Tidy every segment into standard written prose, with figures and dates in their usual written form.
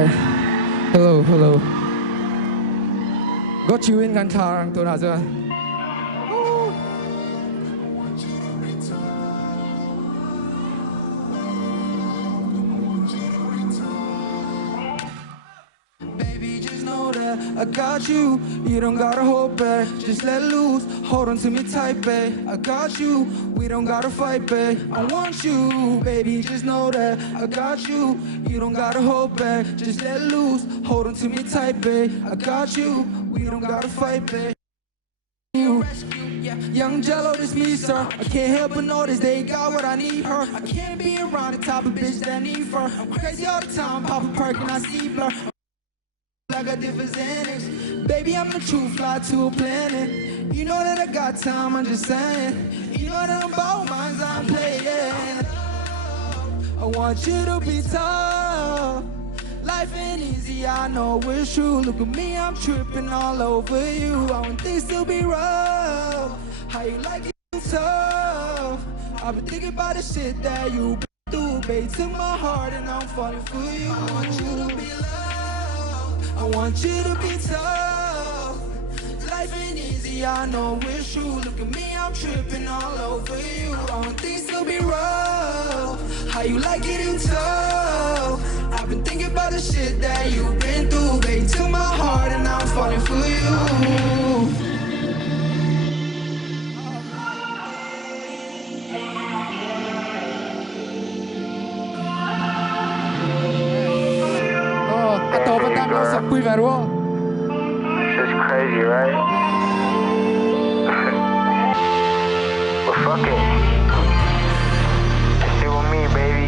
Alright. Hello, hello. Got you in kantarang to na zo. I got you, you don't gotta hold back, just let loose, hold on to me tight, babe. I got you, we don't gotta fight, babe. I want you, baby, just know that I got you, you don't gotta hold back, just let loose, hold on to me tight, babe. I got you, we don't gotta fight, babe. Young Jelo, this me, sir. I can't help but notice they got what I need, her. I can't be around the type of bitch that need fur. I'm crazy all the time, pop a perk and I see blur. I got different Xanax. Baby, I'm the truth, fly to a planet. You know that I got time, I'm just saying. You know that I'm about minds, I'm playing. I want you to be tough. Life ain't easy, I know it's true. Look at me, I'm tripping all over you. I want things to be rough. How you like it tough? I've been thinking about the shit that you been through. Babe, took my heart and I'm falling for you. I want you to be loved. I want you to be tough. Life ain't easy, I know it's true. Look at me, I'm tripping all over you. I want things to be rough. How you like getting tough? I've been thinking about the shit that you've been through. Babe, took my heart and I'm falling for you. It's crazy, right? But fuck it. Stay with me, baby.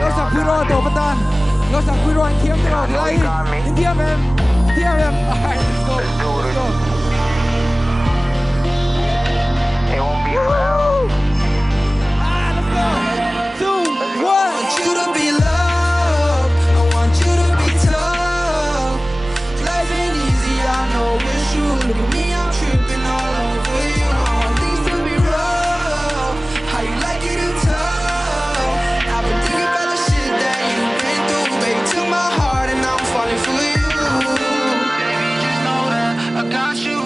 Nó sắp quy rồi tổ phân tan. Nó sắp quy rồi anh kiếm cho nó lại. Anh kiếm em. Alright, let's go. Let's go. It won't be forever. Let's go. 2, 1. I want you to be loved. Look at me, I'm tripping all over you. I want things to be rough. How you like it in tough? I've been thinking about the shit that you've been through. Baby, took my heart and I'm falling for you. Baby, just know that I got you.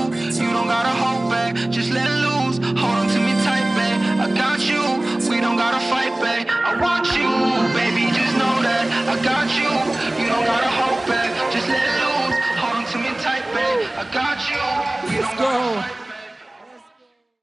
You don't gotta hold back, just let loose. Hold on to me tight, babe. I got you. We don't gotta fight, babe. I want you. Baby, just know that I got you. You don't gotta hold back, just let loose. Hold on to me tight, babe. I got you. We don't gotta fight.